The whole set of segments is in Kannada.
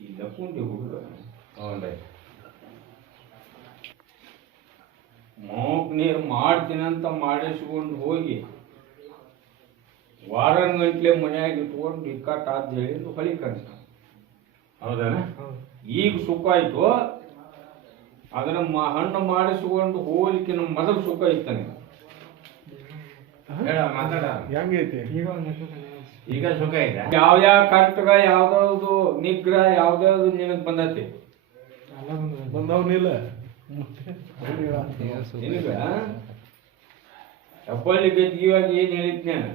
ಇಲ್ಲ ಕುಂಡಿ ಹುಡುಗ ಹ್ಞೂ ಮೋಕ್ ನೀರು ಮಾಡ್ತೀನಂತ ಮಾಡಿಸ್ಕೊಂಡು ಹೋಗಿ ವಾರಗಂಟ್ಲೆ ಮನ್ಯಾಗ ಇಟ್ಕೊಂಡು ಇಕ್ಕಟ್ಟ ಅಂತ ಹೇಳಿ ಹೊಳಿ ಕಣ್ಣ ಹೌದಾ ಈಗ ಸುಖ ಆಯ್ತು? ಅದನ್ನ ಹಣ್ಣು ಮಾಡಿಸಿಕೊಂಡು ಮಾಡಿಸ್ಕೊಂಡು ನಮ್ಮ ಮೊದಲು ಸುಖ ಇತ್ತಾನೆ ಹೇಳ ಮಾತಾಡ. ಹೆಂಗೈತಿ ಈಗ ಸುಖ ಇದೆ. ಯಾವ ಯಾವ ಕಟ್ಟಗ ಯಾವ್ದಾವ್ದು ನಿಗ್ರಹ ಯಾವ್ದಾವ್ದು ನಿನಗ್ ಬಂದತಿ? ಬಂದವನಿಲ್ಲ. ನಿನಗ? ಹೆಬ್ಬಳ್ಳಿ ಗದ್ಗಿವಾಗ ಏನ್ ಹೇಳಿದ್ ನಾನು?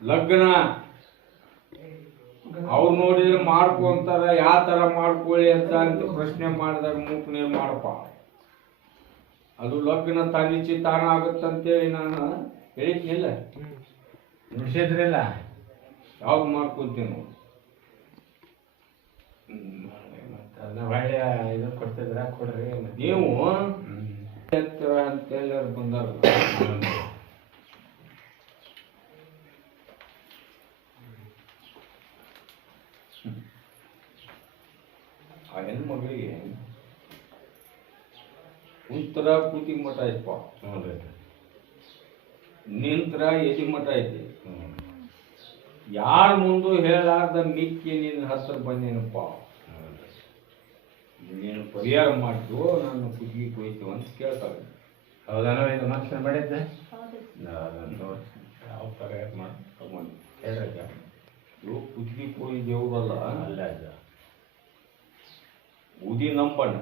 ಲಗ್ನ. ಅವ್ರು ನೋಡಿದ್ರೆ ಮಾಡ್ಕೊಂತಾರ ಯಾವ ತರ ಮಾಡ್ಕೊಳ್ಳಿ ಅಂತ ಅಂತ ಪ್ರಶ್ನೆ ಮಾಡಿದಾಗ ಮೂಕ್ ನೀರು ಮಾಡಪ್ಪ. ಅದು ಲಗ್ನ ತನಿಚಿ ತಾನ ಆಗುತ್ತಂತೇಳಿ ನಾನು ಹೇಳಿದ್ನಿಲ್ಲ. ನುಡಿಸಿದ್ರಿಲ್ಲ ಯಾವ್ದು ಮಾಡ್ಕೊಂತೀನಿ ನೋಡು. ಇದು ಕೊಡ್ತಿದ್ರ ಕೊಡ್ರಿ. ನೀವು ಅಂತ ಹೇಳಿ ಅಂತೇಳಿ ಅವ್ರು ಬಂದಾರ ಆ ಹೆಣ್ಮಗಳಿಗೆ ಕುಂತರ ಕೂತಿ ಮಠ ಐತಪ್ಪ ರೀ ನಿಂತ್ರ ಎದಿ ಮಠ ಐತಿ. ಯಾರ ಮುಂದೆ ಹೇಳಾರ್ದ ಮಿಕ್ಕಿ ನಿನ್ನ ಹತ್ರ ಬಂದೇನಪ್ಪ. ನೀನು ಪರಿಹಾರ ಮಾಡಿದ್ದು ನಾನು ಕುತ್ತಿಗೆ ಕೊಯ್ತು ಅಂತ ಕೇಳ್ತಾರೆ. ಹೌದಾನೋ ಇದು ಮಾಡಿದ್ದೆ? ಉದಿ ನಂಬಣ್ಣ.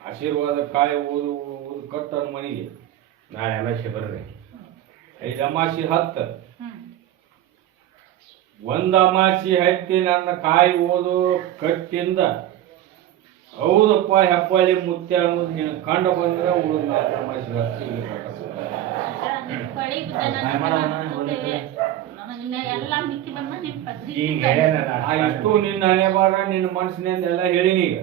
ಆಶೀರ್ವಾದ ಕಾಯಿ ಓದು ಓದು ಕಟ್ಟನ ಮನೆಗೆ. ನಾಳೆ ಅಮಾಸಿ ಬರ್ರಿ. ಐದು ಅಮಾಸಿ ಹತ್ತ. ಒಂದು ಅಮಾಸಿ ಹತ್ತಿ ನನ್ನ ಕಾಯಿ ಓದು ಕಟ್ಟಿಂದ. ಹೌದಪ್ಪ ಹೆಪ್ಪಳ್ಳಿ ಮುತ್ಯ ಅನ್ನೋದು ನೀನು ಕಂಡು ಬಂದ್ರೆ ಉಳಿದ ನಾಲ್ಕು ಅಮಾಸಿ ಹತ್ತಿ ಈಗ ಹೇಳ್ಯಾನಲ್ಲ, ಆ ಇಷ್ಟು ನಿನ್ನ ಹಣೆ ಬಾರ ನಿನ್ನ ಮನಸ್ಸಿನಿಂದ ಎಲ್ಲ ಹೇಳಿನಿ ಈಗ.